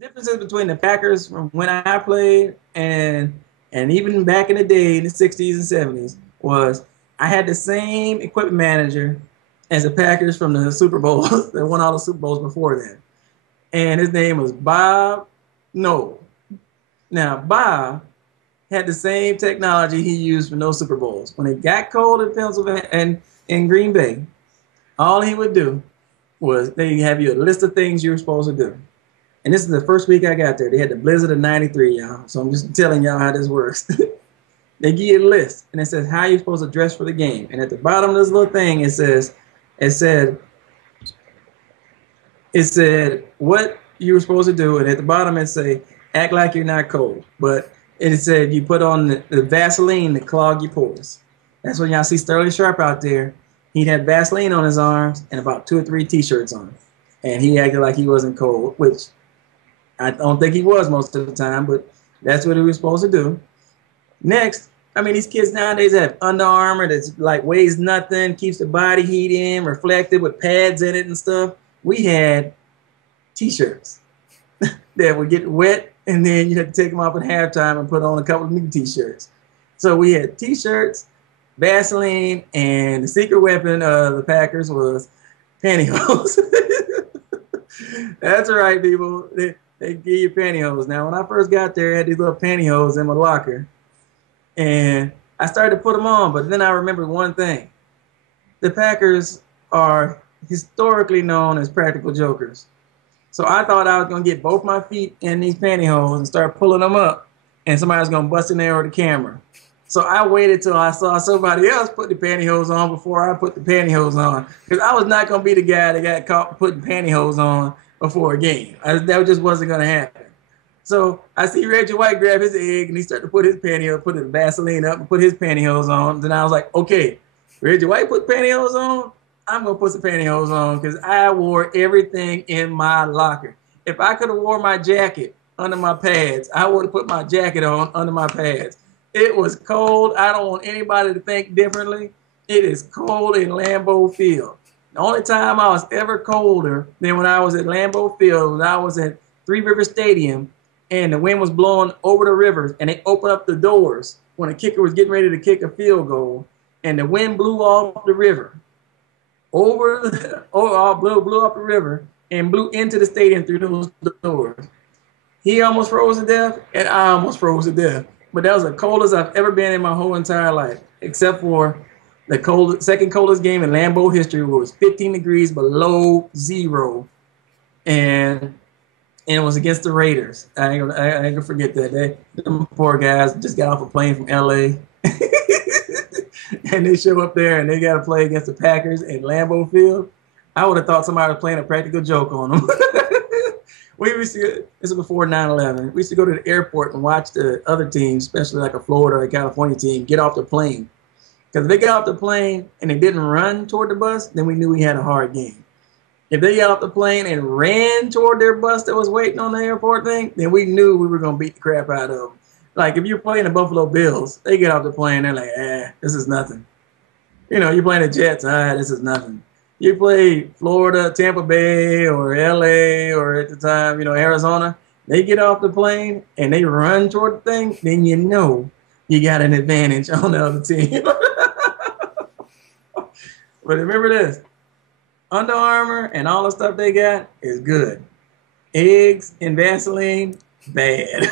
Differences between the Packers from when I played and even back in the day in the 60s and 70s was I had the same equipment manager as the Packers from the Super Bowls that won all the Super Bowls before then. And his name was Bob Noel. Now, Bob had the same technology he used for no Super Bowls. When it got cold in Pennsylvania and in Green Bay, all he would do was they have you a list of things you were supposed to do. And this is the first week I got there. They had the blizzard of 93, y'all. So I'm just telling y'all how this works. They give you a list, and it says how you're supposed to dress for the game. And at the bottom of this little thing, it said, what you were supposed to do. And at the bottom, it say, act like you're not cold. But it said you put on the Vaseline to clog your pores. That's when y'all see Sterling Sharp out there. He'd had Vaseline on his arms and about 2 or 3 T-shirts on. And he acted like he wasn't cold, which I don't think he was most of the time, but that's what he was supposed to do. Next, I mean, these kids nowadays have Under Armour that's like weighs nothing, keeps the body heat in, reflected with pads in it and stuff. We had T-shirts that would get wet, and then you had to take them off at halftime and put on a couple of new T-shirts. So we had T-shirts, Vaseline, and the secret weapon of the Packers was pantyhose. That's right, people. They give you pantyhose. Now, when I first got there, I had these little pantyhose in my locker, and I started to put them on, but then I remembered one thing. The Packers are historically known as practical jokers. So I thought I was going to get both my feet in these pantyhose and start pulling them up, and somebody was going to bust in there with the camera. So I waited till I saw somebody else put the pantyhose on before I put the pantyhose on, because I was not going to be the guy that got caught putting pantyhose on before a game. That just wasn't going to happen. So I see Reggie White grab his egg, and he started to put his pantyhose, put his Vaseline up and put his pantyhose on. Then I was like, okay, Reggie White put pantyhose on, I'm going to put some pantyhose on, because I wore everything in my locker. If I could have wore my jacket under my pads, I would have put my jacket on under my pads. It was cold. I don't want anybody to think differently. It is cold in Lambeau Field. The only time I was ever colder than when I was at Lambeau Field was I was at Three River Stadium, and the wind was blowing over the rivers, and they opened up the doors when the kicker was getting ready to kick a field goal, and the wind blew off the river, blew off the river, and blew into the stadium through those doors. He almost froze to death, and I almost froze to death. But that was the coldest I've ever been in my whole entire life, except for the second coldest game in Lambeau history, where it was 15 degrees below zero, and it was against the Raiders. I ain't gonna forget that. Them poor guys just got off a plane from LA, and they show up there and they got to play against the Packers in Lambeau Field. I would have thought somebody was playing a practical joke on them. This is before 9/11. We used to go to the airport and watch the other teams, especially like a Florida or a California team, get off the plane. Because if they got off the plane and they didn't run toward the bus, then we knew we had a hard game. If they got off the plane and ran toward their bus that was waiting on the airport thing, then we knew we were going to beat the crap out of them. Like if you're playing the Buffalo Bills, they get off the plane, they're like, this is nothing. You know, you're playing the Jets, this is nothing. You play Florida, Tampa Bay, or LA, or at the time, Arizona, they get off the plane and they run toward the thing, then you know you got an advantage on the other team. But remember this, Under Armour and all the stuff they got is good. Eggs and Vaseline, bad.